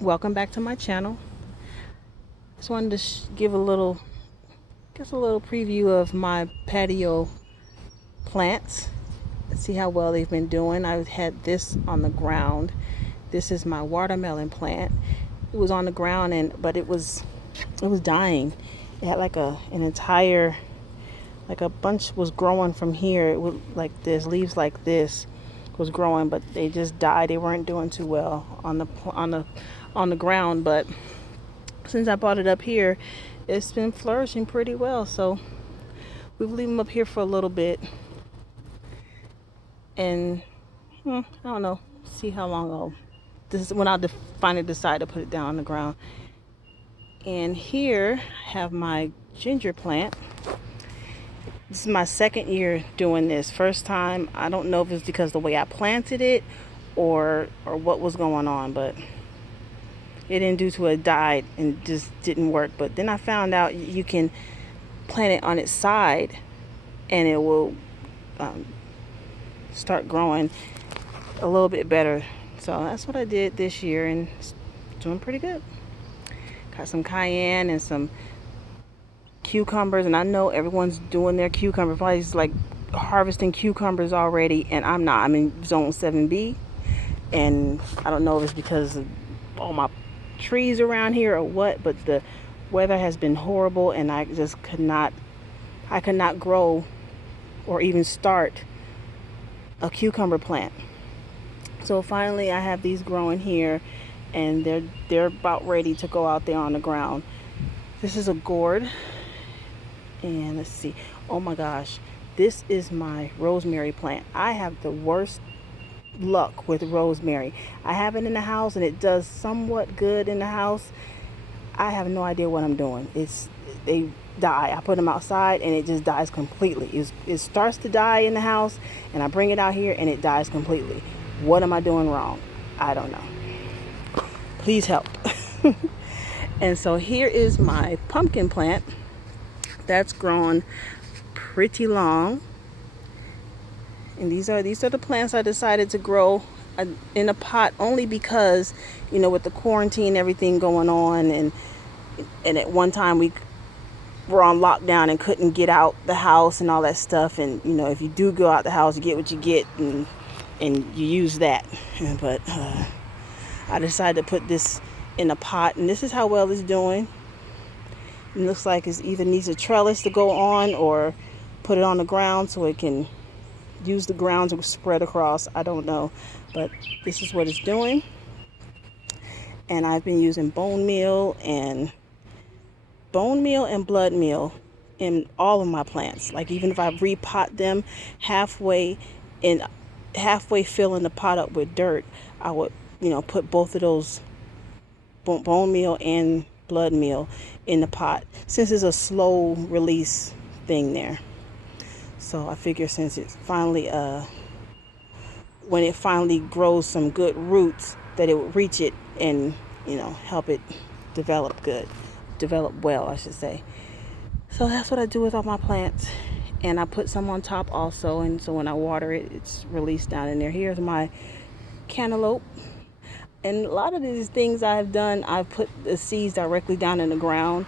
Welcome back to my channel. Just wanted to give a little, preview of my patio plants. See how well they've been doing. I had this on the ground. This is my watermelon plant. It was on the ground, but it was dying. It had like an entire, like a bunch was growing from here. It was like this, leaves like this was growing, but they just died. They weren't doing too well on the ground, but since I brought it up here, it's been flourishing pretty well. So we've leave them up here for a little bit, and I don't know, see how long I'll. This is when I'll finally decide to put it down on the ground. And here I have my ginger plant. This is my second year doing this. First time, I don't know if it's because the way I planted it or what was going on, but it didn't do to it died and just didn't work. But then I found out you can plant it on its side and it will start growing a little bit better. So that's what I did this year, and it's doing pretty good. Got some cayenne and some cucumbers, and I know everyone's doing their cucumber probably like harvesting cucumbers already, and I'm not. I'm in zone 7B, and I don't know if it's because of all my trees around here or what, but the weather has been horrible, and I could not grow or even start a cucumber plant. So finally I have these growing here, and they're about ready to go out there on the ground. This is a gourd, and let's see. Oh my gosh, this is my rosemary plant. I have the worst luck with rosemary. I have it in the house and it does somewhat good in the house. I have no idea what I'm doing. They die. I put them outside and it just dies completely. It starts to die in the house, and I bring it out here and it dies completely. What am I doing wrong? I don't know. Please help. And so here is my pumpkin plant that's grown pretty long. And these are the plants I decided to grow in a pot, only because, with the quarantine, everything going on, and at one time we were on lockdown and couldn't get out the house and all that stuff. And if you do go out the house, you get what you get, and you use that. But I decided to put this in a pot, and this is how well it's doing. It looks like it either needs a trellis to go on or put it on the ground so it can use the ground to spread across. I don't know, but this is what it's doing. And I've been using bone meal and blood meal in all of my plants. Like, even if I repot them halfway filling the pot up with dirt, I would put both of those bone meal and blood meal in the pot, since it's a slow release thing there. So I figure since it's finally when it finally grows some good roots, that it would reach it and help it develop well, I should say. So that's what I do with all my plants, and I put some on top also, and so when I water it, it's released down in there. Here's my cantaloupe. And a lot of these things I've done, I've put the seeds directly down in the ground,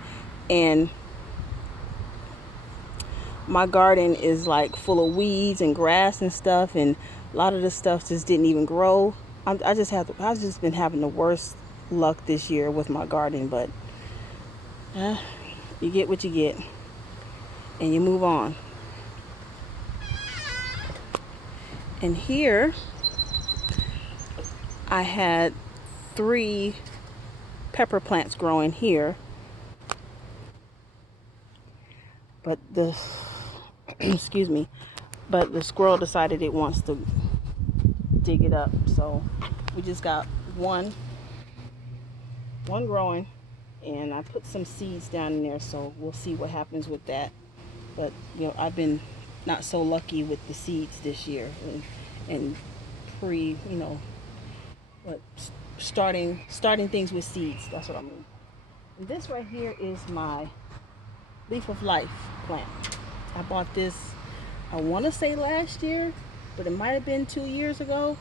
and my garden is like full of weeds and grass and stuff, and a lot of the stuff just didn't even grow. I've just been having the worst luck this year with my gardening, but you get what you get, and you move on. And here I had 3 pepper plants growing here, but excuse me, but the squirrel decided it wants to dig it up, so we just got one growing, and I put some seeds down in there, so we'll see what happens with that. But I've been not so lucky with the seeds this year, and but starting things with seeds, that's what I mean. And this right here is my leaf of life plant. I bought this, I want to say last year, but it might have been 2 years ago,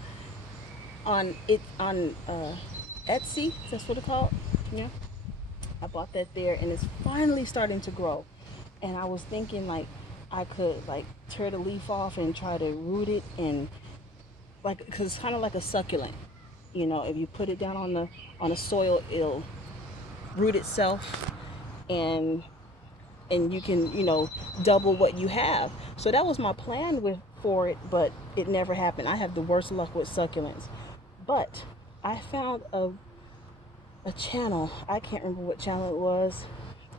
on Etsy, that's what it's called. Yeah. I bought that there, and it's finally starting to grow. And I was thinking like I could like tear the leaf off and try to root it, and like, because it's kind of like a succulent. You know, if you put it down on the soil, it'll root itself, and you can, double what you have. So that was my plan for it, but it never happened. I have the worst luck with succulents. But I found a channel. I can't remember what channel it was.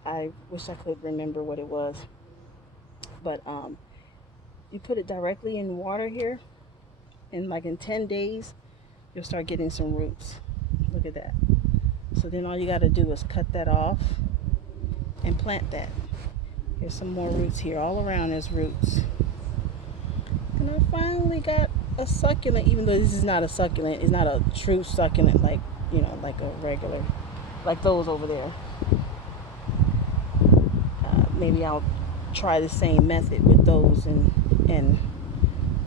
I wish I could remember what it was. But you put it directly in water here, and like in 10 days, you'll start getting some roots. Look at that. So then all you got to do is cut that off and plant that. There's some more roots here. All around there's roots. And I finally got a succulent, even though this is not a succulent. It's not a true succulent like, like a regular, like those over there. Maybe I'll try the same method with those and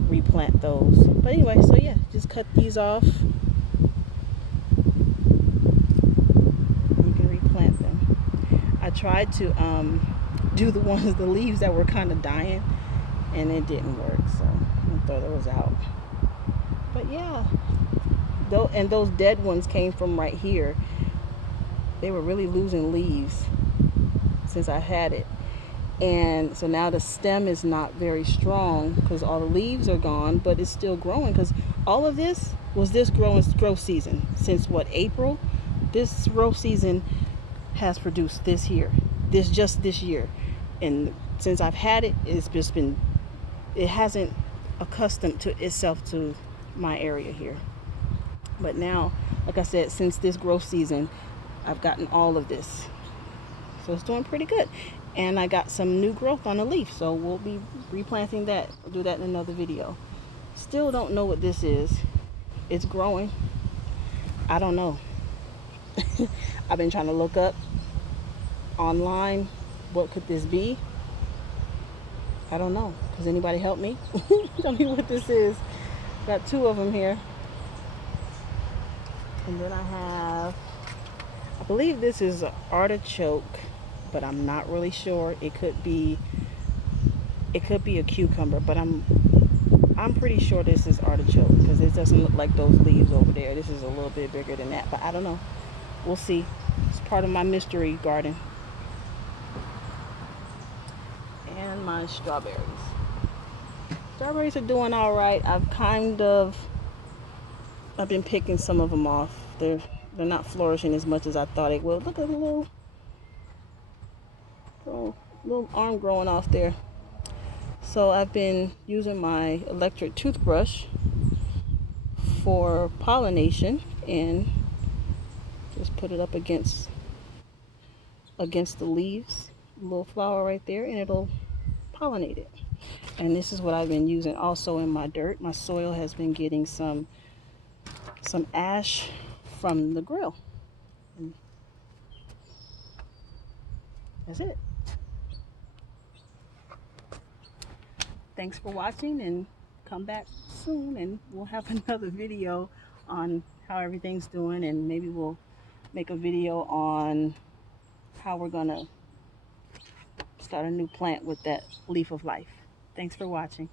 replant those. But anyway, so yeah, just cut these off. You can replant them. I tried to do the leaves that were kind of dying, and it didn't work, so I throw those out. But yeah, and those dead ones came from right here. They were really losing leaves since I had it. And so now the stem is not very strong because all the leaves are gone, but it's still growing, because all of this was this growth season. Since what, April? This growth season has produced this year, just this year. And since I've had it, it's just been, it hasn't accustomed to itself to my area here. But now, like I said, since this growth season, I've gotten all of this. So it's doing pretty good. And I got some new growth on the leaf, so we'll be replanting that. We'll do that in another video. Still don't know what this is. It's growing. I don't know. I've been trying to look up online, what could this be? I don't know. Does anybody help me? Tell me what this is. Got two of them here. And then I believe this is an artichoke, but I'm not really sure. It could be a cucumber, but I'm pretty sure this is artichoke, because it doesn't look like those leaves over there. This is a little bit bigger than that, but I don't know. We'll see. It's part of my mystery garden. And my strawberries. Strawberries are doing all right. I've been picking some of them off. They're not flourishing as much as I thought it would. Look at the little arm growing off there. So I've been using my electric toothbrush for pollination, and just put it up against the leaves, a little flower right there, and it'll pollinate it. And this is what I've been using also in my dirt. My soil has been getting some ash from the grill. And that's it. Thanks for watching, and come back soon, and we'll have another video on how everything's doing, and maybe we'll make a video on how we're gonna start a new plant with that leaf of life. Thanks for watching.